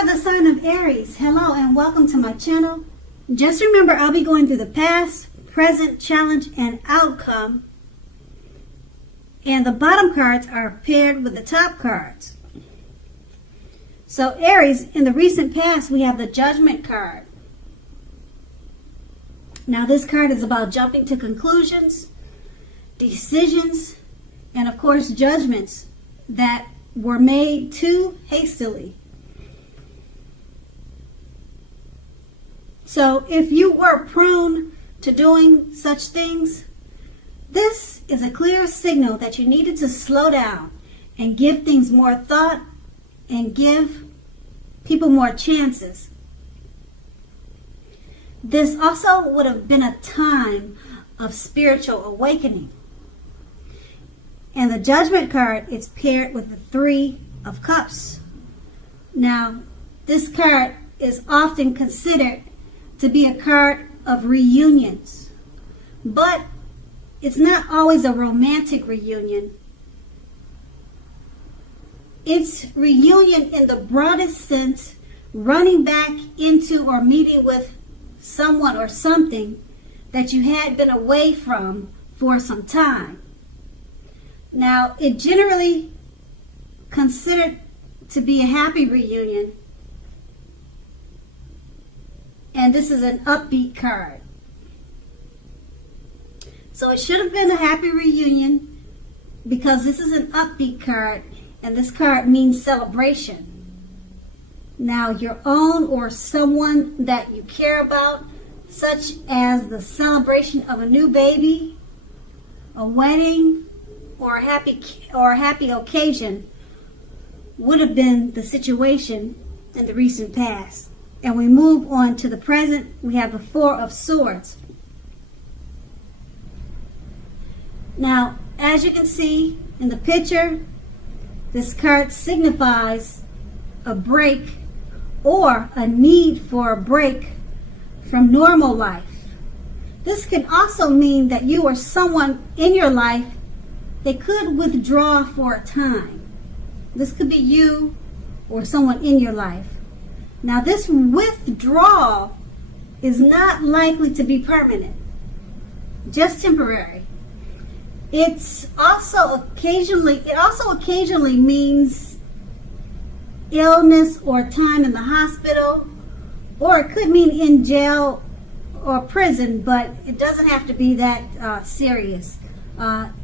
for the sign of Aries, hello and welcome to my channel. Just remember, I'll be going through the past, present, challenge, and outcome. And the bottom cards are paired with the top cards. So Aries, in the recent past, we have the Judgment card. Now this card is about jumping to conclusions, decisions, and of course judgments that were made too hastily. So if you were prone to doing such things, this is a clear signal that you needed to slow down and give things more thought and give people more chances. This also would have been a time of spiritual awakening. And the Judgment card is paired with the Three of Cups. Now, this card is often considered to be a card of reunions, but it's not always a romantic reunion. It's reunion in the broadest sense, running back into or meeting with someone or something that you had been away from for some time. Now, it generally considered to be a happy reunion, and this is an upbeat card. So it should have been a happy reunion because this is an upbeat card, and this card means celebration. Now, your own or someone that you care about, such as the celebration of a new baby, a wedding, or a happy occasion, would have been the situation in the recent past. And we move on to the present. We have the Four of Swords. Now, as you can see in the picture, this card signifies a break or a need for a break from normal life. This can also mean that you or someone in your life, they could withdraw for a time. This could be you or someone in your life. Now, this withdrawal is not likely to be permanent, just temporary. It also occasionally means illness or time in the hospital, or it could mean in jail or prison, but it doesn't have to be that serious.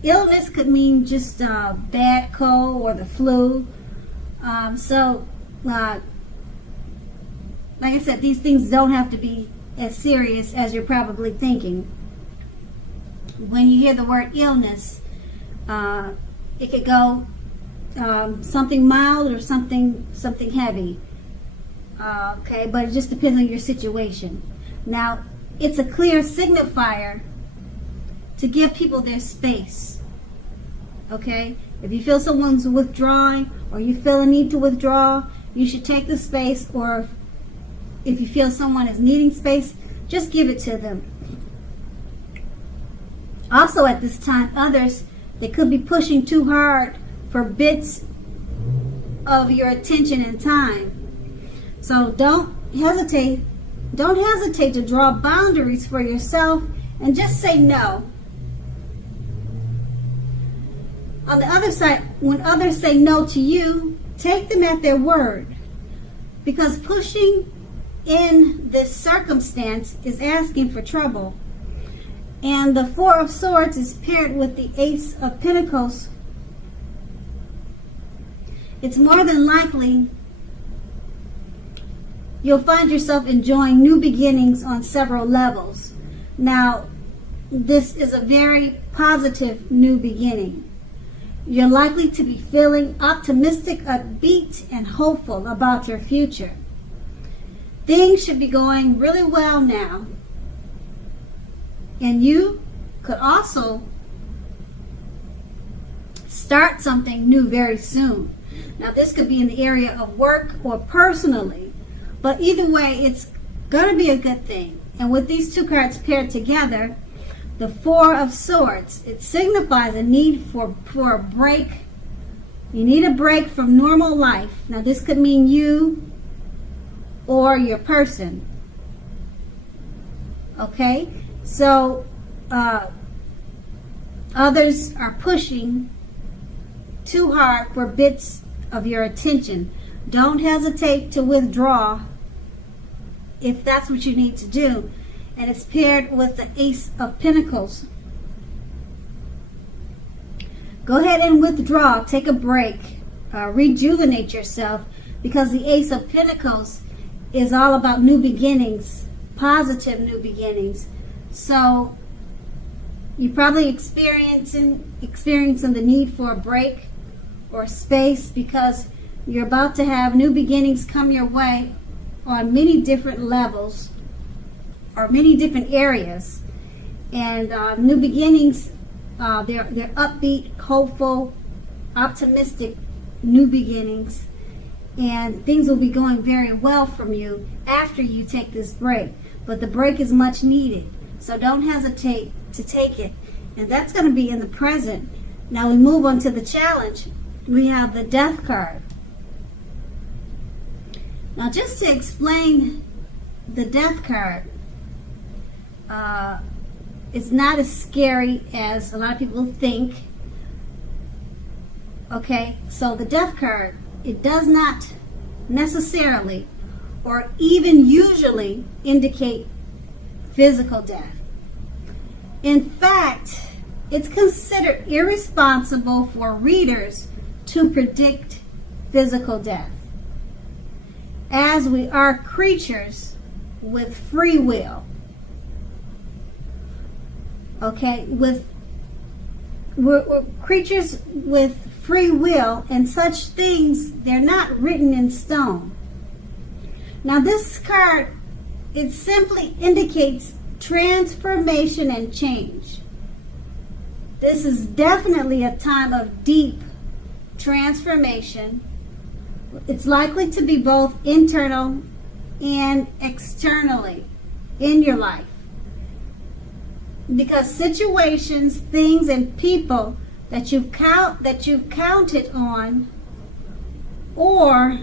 Illness could mean just bad cold or the flu. Like I said, these things don't have to be as serious as you're probably thinking. When you hear the word illness, it could go something mild or something heavy. Okay, but it just depends on your situation. Now, it's a clear signifier to give people their space. Okay, if you feel someone's withdrawing or you feel a need to withdraw, you should take the space, or if you feel someone is needing space, just give it to them. Also at this time, others, they could be pushing too hard for bits of your attention and time. So don't hesitate to draw boundaries for yourself and just say no. On the other side, when others say no to you, take them at their word, because pushing in this circumstance is asking for trouble. And the Four of Swords is paired with the Ace of Pentacles. It's more than likely you'll find yourself enjoying new beginnings on several levels. Now, this is a very positive new beginning. You're likely to be feeling optimistic, upbeat, and hopeful about your future. Things should be going really well now. And you could also start something new very soon. Now, this could be in the area of work or personally, but either way, it's going to be a good thing. And with these two cards paired together, the Four of Swords, it signifies a need for a break. You need a break from normal life. Now, this could mean you or your person. Okay, so others are pushing too hard for bits of your attention. Don't hesitate to withdraw if that's what you need to do. And it's paired with the Ace of Pentacles. Go ahead and withdraw, take a break, rejuvenate yourself, because the Ace of Pentacles is all about new beginnings, positive new beginnings. So you're probably experiencing the need for a break or space, because you're about to have new beginnings come your way on many different levels or many different areas. And new beginnings, they're upbeat, hopeful, optimistic new beginnings, and things will be going very well from you after you take this break. But the break is much needed, so don't hesitate to take it. And that's going to be in the present. Now we move on to the challenge. We have the Death card. Now, just to explain the Death card, it's not as scary as a lot of people think. Okay, so the Death card, it does not necessarily or even usually indicate physical death. In fact, it's considered irresponsible for readers to predict physical death, as we are creatures with free will. Okay, we're creatures with free will, and such things, they're not written in stone. Now this card, it simply indicates transformation and change. This is definitely a time of deep transformation. It's likely to be both internal and externally in your life, because situations, things, and people that you've counted on or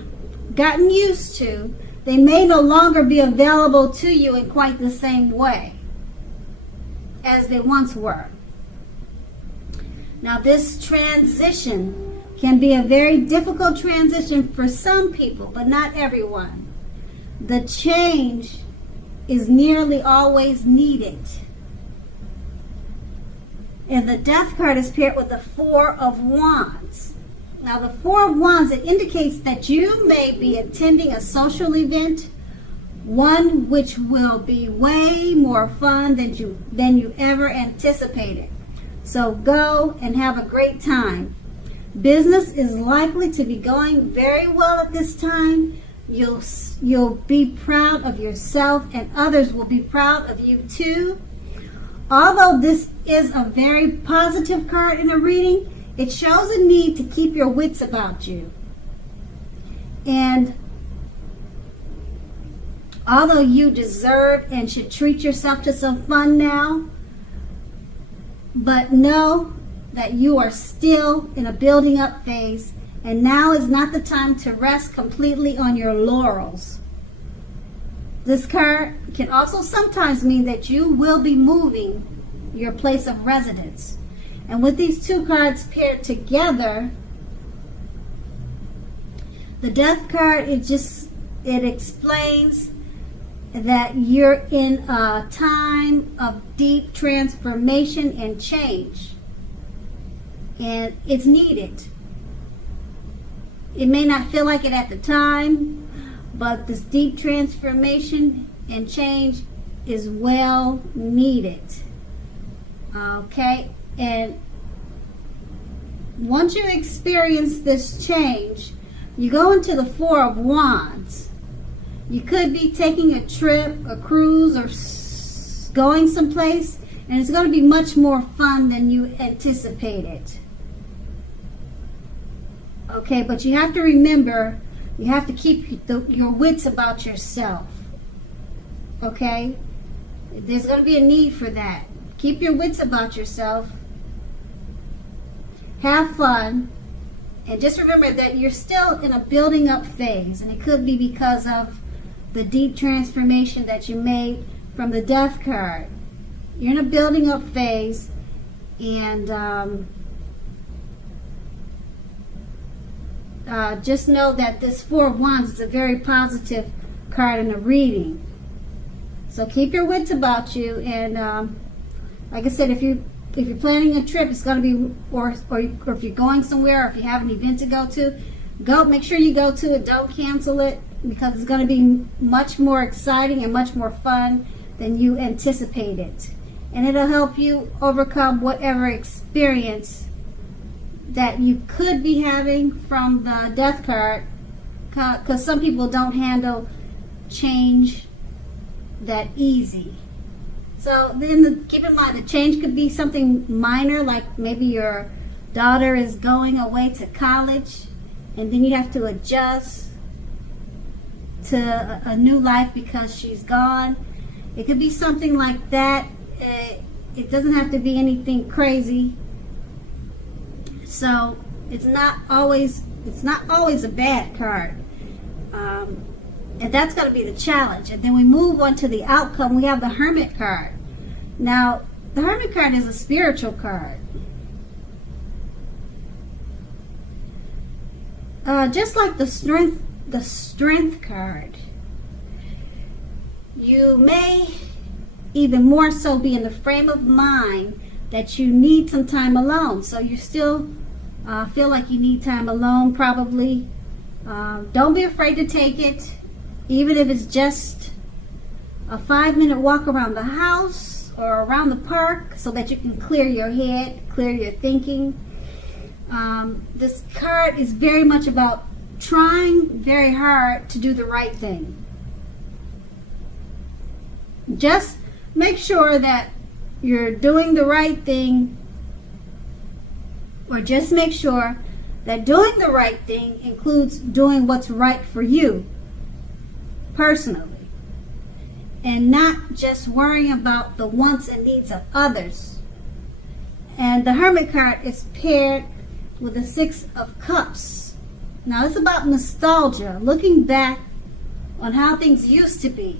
gotten used to, they may no longer be available to you in quite the same way as they once were. Now this transition can be a very difficult transition for some people, but not everyone. The change is nearly always needed. And the Death card is paired with the Four of Wands. Now the Four of Wands, it indicates that you may be attending a social event, one which will be way more fun than you ever anticipated. So go and have a great time. Business is likely to be going very well at this time. You'll be proud of yourself, and others will be proud of you too. Although this is a very positive card in a reading, it shows a need to keep your wits about you. And although you deserve and should treat yourself to some fun now, but know that you are still in a building up phase, and now is not the time to rest completely on your laurels. This card can also sometimes mean that you will be moving your place of residence. And with these two cards paired together, the Death card, it explains that you're in a time of deep transformation and change. And it's needed. It may not feel like it at the time, but this deep transformation and change is well needed. Okay? And once you experience this change, you go into the Four of Wands. You could be taking a trip, a cruise, or going someplace, and it's going to be much more fun than you anticipated. Okay, but you have to remember, you have to keep your wits about yourself. Okay? There's going to be a need for that. Keep your wits about yourself. Have fun. And just remember that you're still in a building up phase. And it could be because of the deep transformation that you made from the Death card. You're in a building up phase, and just know that this Four of Wands is a very positive card in a reading. So keep your wits about you, and like I said, if you're planning a trip, it's going to be, or if you're going somewhere, or if you have an event to go, make sure you go to it. Don't cancel it, because it's going to be much more exciting and much more fun than you anticipated. And it'll help you overcome whatever experience that you could be having from the Death card, because some people don't handle change that easy. So then keep in mind, the change could be something minor, like maybe your daughter is going away to college, and then you have to adjust to a new life because she's gone. It could be something like that. It doesn't have to be anything crazy. So it's not always a bad card. And that's going to be the challenge. And then we move on to the outcome. We have the Hermit card. Now, the Hermit card is a spiritual card. Just like the Strength card, you may even more so be in the frame of mind that you need some time alone. So you still feel like you need time alone, probably. Don't be afraid to take it, even if it's just a 5-minute walk around the house or around the park, so that you can clear your head, clear your thinking. This card is very much about trying very hard to do the right thing. Just make sure that you're doing the right thing, or just make sure that doing the right thing includes doing what's right for you personally, and not just worrying about the wants and needs of others. And the Hermit card is paired with the Six of Cups. Now it's about nostalgia, looking back on how things used to be.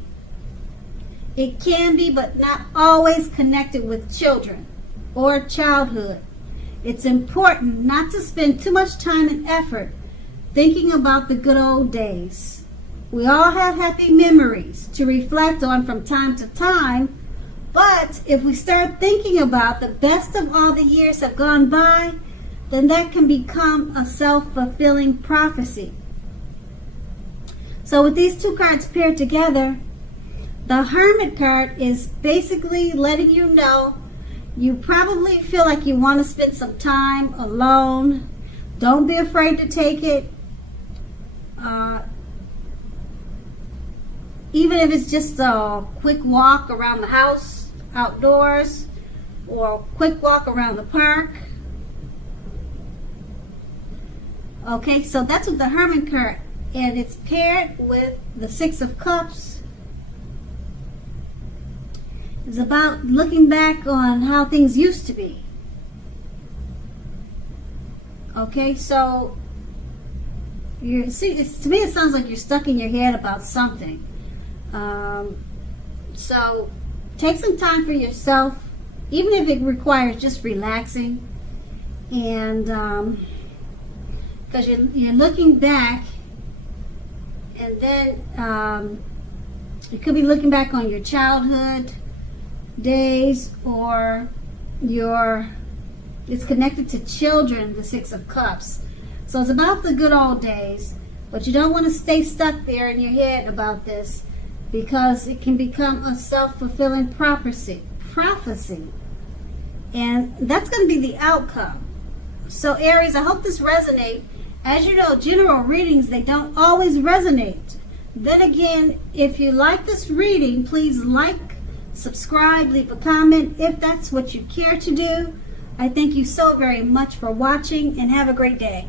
It can be, but not always, connected with children or childhood. It's important not to spend too much time and effort thinking about the good old days. We all have happy memories to reflect on from time to time, but if we start thinking about the best of all the years have gone by, then that can become a self-fulfilling prophecy. So with these two cards paired together, the Hermit card is basically letting you know you probably feel like you want to spend some time alone. Don't be afraid to take it. Even if it's just a quick walk around the house, outdoors, or a quick walk around the park. Okay, so that's with the Hermit card, and it's paired with the Six of Cups. It's about looking back on how things used to be. Okay, so to me it sounds like you're stuck in your head about something. So take some time for yourself, even if it requires just relaxing, and because you're looking back, and then you could be looking back on your childhood days, or it's connected to children, the Six of Cups. So it's about the good old days, but you don't want to stay stuck there in your head about this, because it can become a self-fulfilling prophecy. And that's going to be the outcome. So Aries, I hope this resonates. As you know, general readings, they don't always resonate. Then again, if you like this reading, please like, subscribe, leave a comment if that's what you care to do. I thank you so very much for watching, and have a great day.